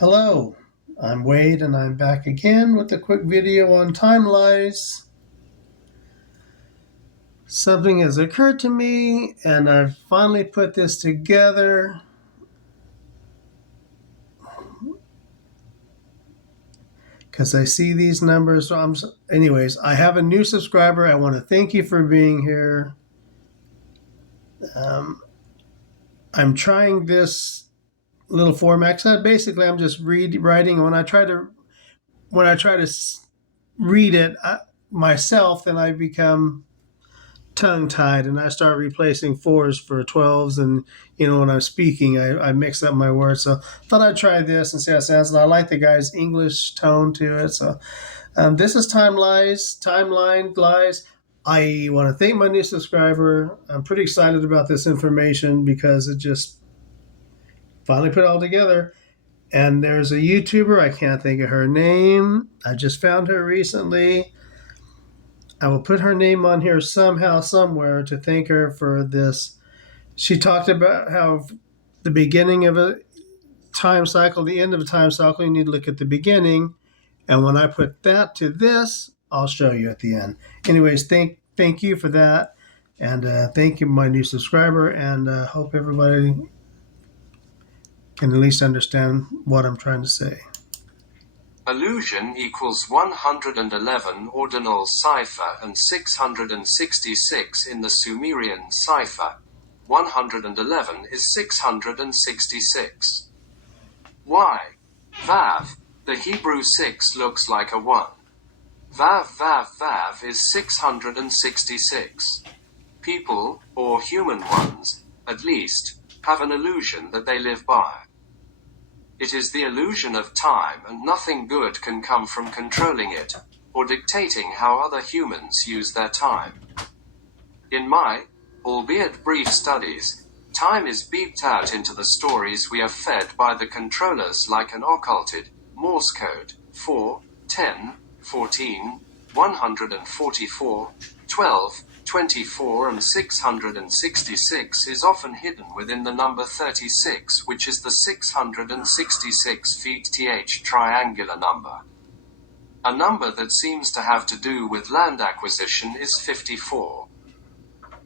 Hello, I'm Wade and I'm back again with a quick video on time lies. Something has occurred to me and I've finally put this together because I see these numbers. Anyways, I have a new subscriber. I want to thank you for being here. Um, I'm trying this little format. So basically, I'm just writing. When I try to read it myself, then I become tongue tied and I start replacing fours for 12s. And, when I'm speaking, I mix up my words. So thought I'd try this and see how it sounds. And I like the guy's English tone to it. So this is Timeline Lies. I want to thank my new subscriber. I'm pretty excited about this information because it just finally put it all together. And there's a YouTuber, I can't think of her name. I just found her recently. I will put her name on here somehow, somewhere to thank her for this. She talked about how the beginning of a time cycle, the end of a time cycle, you need to look at the beginning. And when I put that to this, I'll show you at the end. Anyways, thank you for that. And thank you, my new subscriber. And hope everybody can at least understand what I'm trying to say. Illusion equals 111 ordinal cipher and 666 in the Sumerian cipher. 111 is 666. Why? Vav, the Hebrew 6 looks like a 1. Vav is 666. People, or human ones, at least, have an illusion that they live by. It is the illusion of time, and nothing good can come from controlling it, or dictating how other humans use their time. In my, albeit brief studies, time is beeped out into the stories we are fed by the controllers like an occulted Morse code. 4, 10, 14, 144, 12, 24 and 666 is often hidden within the number 36, which is the 666 feet th triangular number. A number that seems to have to do with land acquisition is 54.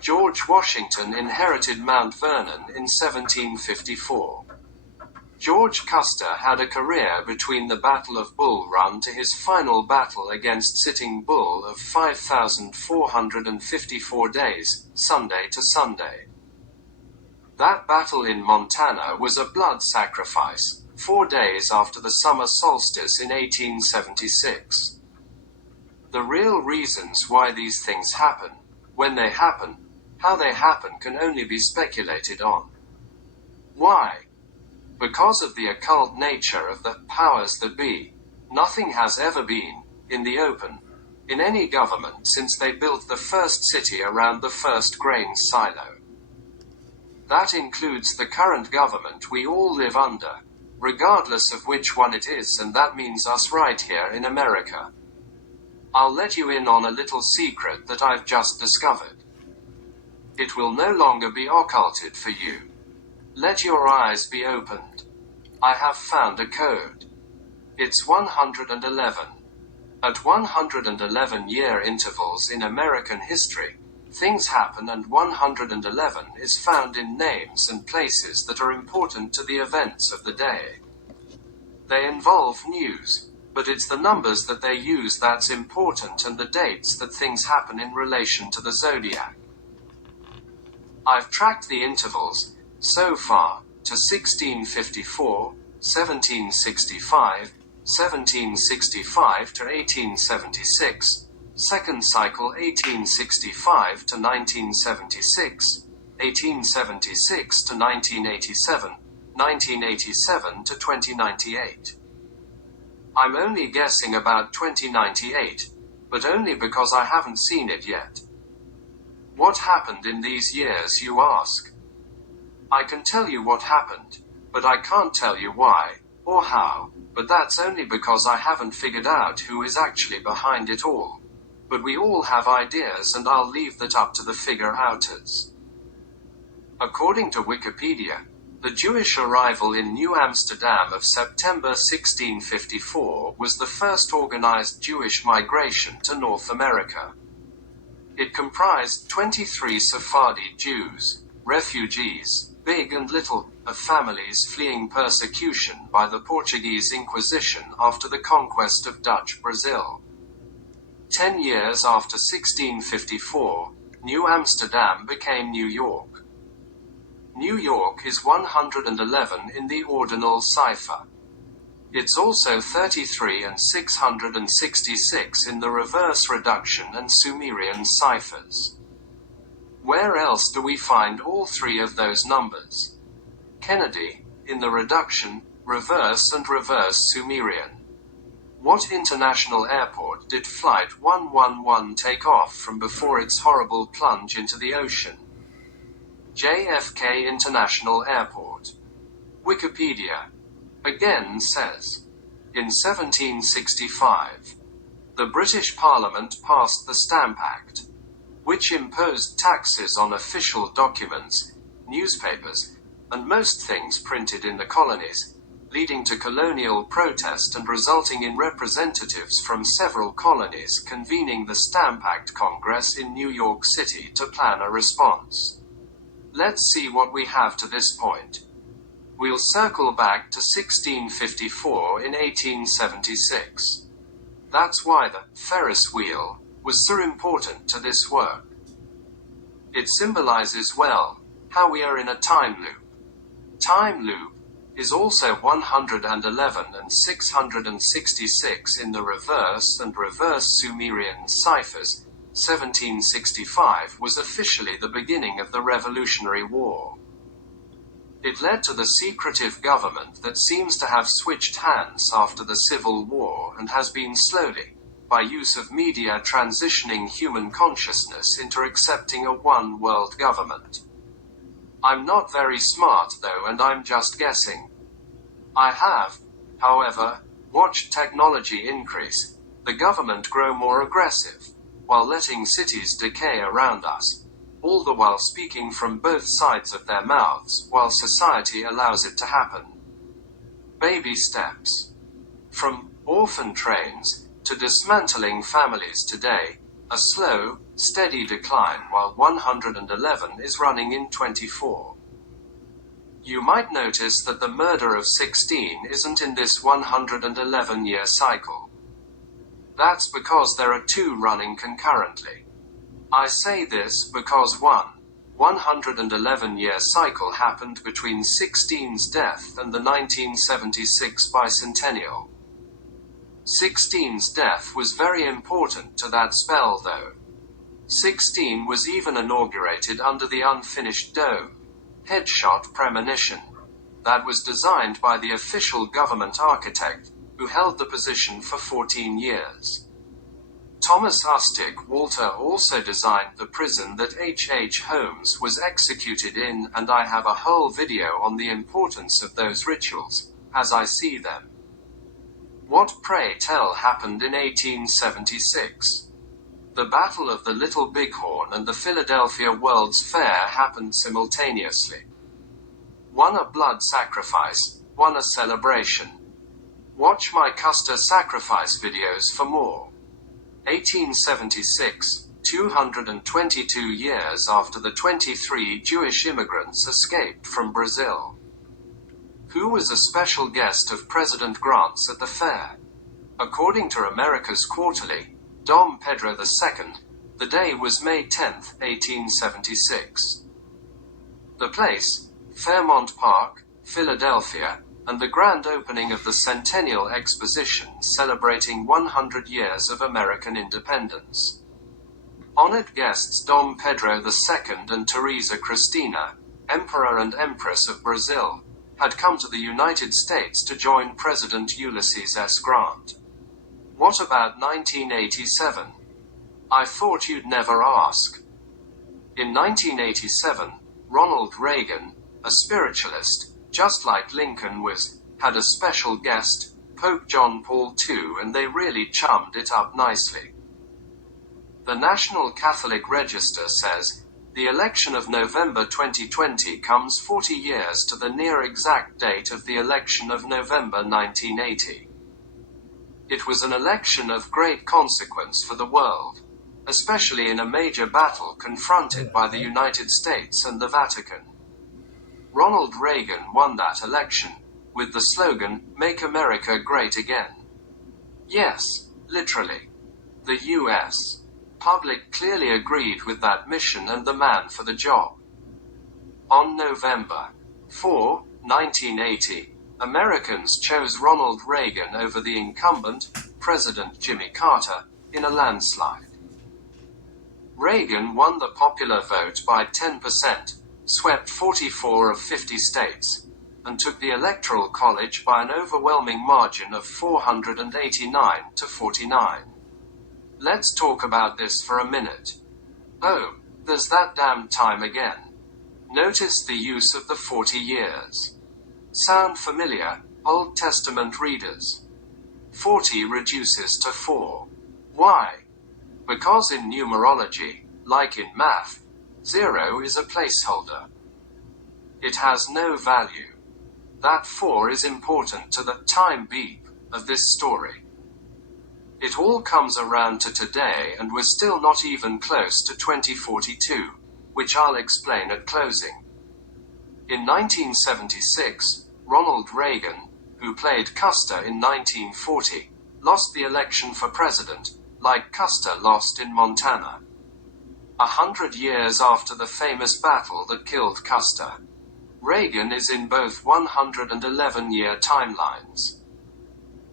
George Washington inherited Mount Vernon in 1754. George Custer had a career between the Battle of Bull Run to his final battle against Sitting Bull of 5,454 days, Sunday to Sunday. That battle in Montana was a blood sacrifice, 4 days after the summer solstice in 1876. The real reasons why these things happen, when they happen, how they happen can only be speculated on. Why? Because of the occult nature of the powers that be, nothing has ever been, in the open, in any government since they built the first city around the first grain silo. That includes the current government we all live under, regardless of which one it is, and that means us right here in America. I'll let you in on a little secret that I've just discovered. It will no longer be occulted for you. Let your eyes be opened. I have found a code. It's 111. At 111-year intervals in American history, things happen, and 111 is found in names and places that are important to the events of the day. They involve news, but it's the numbers that they use that's important, and the dates that things happen in relation to the zodiac. I've tracked the intervals, so far, to 1654, 1765, 1765 to 1876, second cycle 1865 to 1976, 1876 to 1987, 1987 to 2098. I'm only guessing about 2098, but only because I haven't seen it yet. What happened in these years, you ask? I can tell you what happened, but I can't tell you why, or how, but that's only because I haven't figured out who is actually behind it all. But we all have ideas, and I'll leave that up to the figure-outers. According to Wikipedia, The Jewish arrival in New Amsterdam of September 1654 was the first organized Jewish migration to North America. It comprised 23 Sephardi Jews, refugees, big and little, of families fleeing persecution by the Portuguese Inquisition after the conquest of Dutch Brazil. 10 years after 1654, New Amsterdam became New York. New York is 111 in the ordinal cipher. It's also 33 and 666 in the reverse reduction and Sumerian ciphers. Where else do we find all three of those numbers? Kennedy, in the reduction, reverse and reverse Sumerian. What international airport did Flight 111 take off from before its horrible plunge into the ocean? JFK International Airport. Wikipedia again says, in 1765, the British Parliament passed the Stamp Act, which imposed taxes on official documents, newspapers, and most things printed in the colonies, leading to colonial protest and resulting in representatives from several colonies convening the Stamp Act Congress in New York City to plan a response. Let's see what we have to this point. We'll circle back to 1654 in 1876. That's why the Ferris wheel was so important to this work. It symbolizes well how we are in a time loop. Time loop is also 111 and 666 in the reverse and reverse Sumerian ciphers. 1765 was officially the beginning of the Revolutionary War. It led to the secretive government that seems to have switched hands after the Civil War and has been slowly, by use of media, transitioning human consciousness into accepting a one-world government. I'm not very smart though, and I'm just guessing. I have, however, watched technology increase, the government grow more aggressive, while letting cities decay around us, all the while speaking from both sides of their mouths while society allows it to happen. Baby steps. From orphan trains to dismantling families today, a slow, steady decline while 111 is running in 24. You might notice that the murder of 16 isn't in this 111-year cycle. That's because there are two running concurrently. I say this because 111-year cycle happened between 16's death and the 1976 bicentennial. 16's death was very important to that spell though. 16 was even inaugurated under the unfinished dome, headshot premonition, that was designed by the official government architect, who held the position for 14 years. Thomas Ustick Walter also designed the prison that H.H. Holmes was executed in, and I have a whole video on the importance of those rituals, as I see them. What, pray tell, happened in 1876? The Battle of the Little Bighorn and the Philadelphia World's Fair happened simultaneously. One a blood sacrifice, one a celebration. Watch my Custer sacrifice videos for more. 1876, 222 years after the 23 Jewish immigrants escaped from Brazil. Who was a special guest of President Grant's at the fair? According to America's Quarterly, Dom Pedro II, the day was May 10, 1876. The place, Fairmount Park, Philadelphia, and the grand opening of the Centennial Exposition celebrating 100 years of American independence. Honored guests Dom Pedro II and Teresa Cristina, Emperor and Empress of Brazil, had come to the United States to join President Ulysses S. Grant. What about 1987? I thought you'd never ask. In 1987, Ronald Reagan, a spiritualist, just like Lincoln was, had a special guest, Pope John Paul II, and they really chummed it up nicely. The National Catholic Register says, The election of November 2020 comes 40 years to the near exact date of the election of November 1980. It was an election of great consequence for the world, especially in a major battle confronted by the United States and the Vatican. Ronald Reagan won that election, with the slogan, "Make America Great Again." Yes, literally. The U.S. public clearly agreed with that mission and the man for the job. On November 4, 1980, Americans chose Ronald Reagan over the incumbent, President Jimmy Carter, in a landslide. Reagan won the popular vote by 10%, swept 44 of 50 states, and took the Electoral College by an overwhelming margin of 489 to 49. Let's talk about this for a minute. Oh, there's that damn time again. Notice the use of the 40 years. Sound familiar, Old Testament readers? 40 reduces to 4. Why? Because in numerology, like in math, 0 is a placeholder. It has no value. That 4 is important to the time beep of this story. It all comes around to today, and we're still not even close to 2042, which I'll explain at closing. In 1976, Ronald Reagan, who played Custer in 1940, lost the election for president, like Custer lost in Montana. 100 years after the famous battle that killed Custer, Reagan is in both 111-year timelines.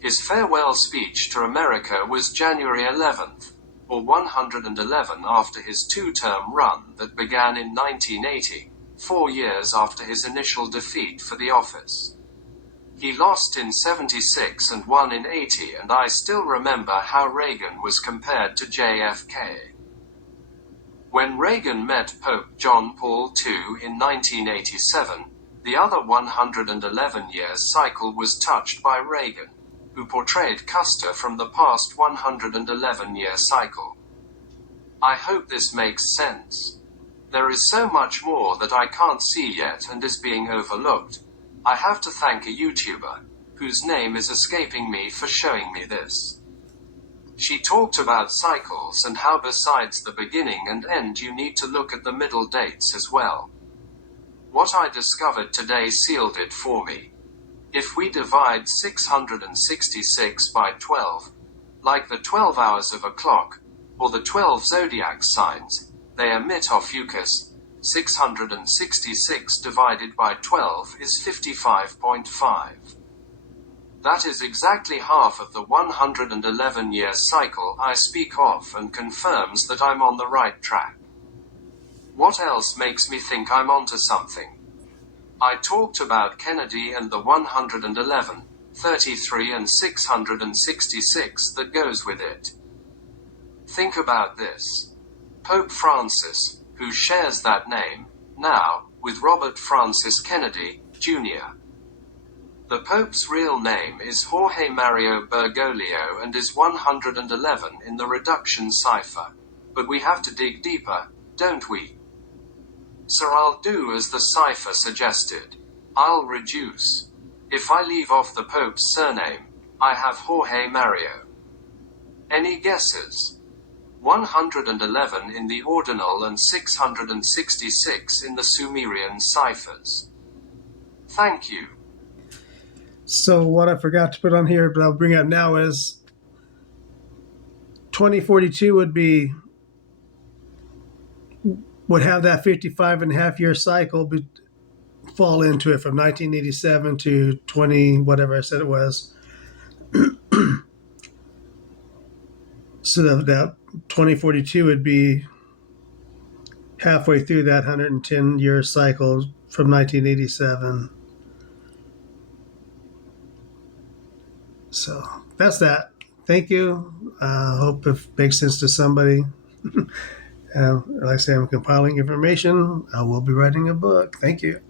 His farewell speech to America was January 11th, or 111 after his two-term run that began in 1980, 4 years after his initial defeat for the office. He lost in 76 and won in 80, and I still remember how Reagan was compared to JFK. When Reagan met Pope John Paul II in 1987, the other 111 years cycle was touched by Reagan, who portrayed Custer from the past 111-year cycle. I hope this makes sense. There is so much more that I can't see yet and is being overlooked. I have to thank a YouTuber, whose name is escaping me, for showing me this. She talked about cycles and how besides the beginning and end you need to look at the middle dates as well. What I discovered today sealed it for me. If we divide 666 by 12, like the 12 hours of a clock, or the 12 zodiac signs, they emit Ophiuchus. 666 divided by 12 is 55.5. That is exactly half of the 111-year cycle I speak of, and confirms that I'm on the right track. What else makes me think I'm onto something? I talked about Kennedy and the 111, 33 and 666 that goes with it. Think about this. Pope Francis, who shares that name, now, with Robert Francis Kennedy, Jr. The Pope's real name is Jorge Mario Bergoglio and is 111 in the reduction cipher. But we have to dig deeper, don't we? So I'll do as the cipher suggested. I'll reduce. If I leave off the Pope's surname, I have Jorge Mario. Any guesses? 111 in the ordinal and 666 in the Sumerian ciphers. Thank you. So what I forgot to put on here, but I'll bring it up now, is 2042 would have that 55.5 year cycle fall into it from 1987 to 20 whatever I said it was. So that 2042 would be halfway through that 110-year cycle from 1987. So that's that. Thank you. Hope it makes sense to somebody. Like I say, I'm compiling information. I will be writing a book. Thank you.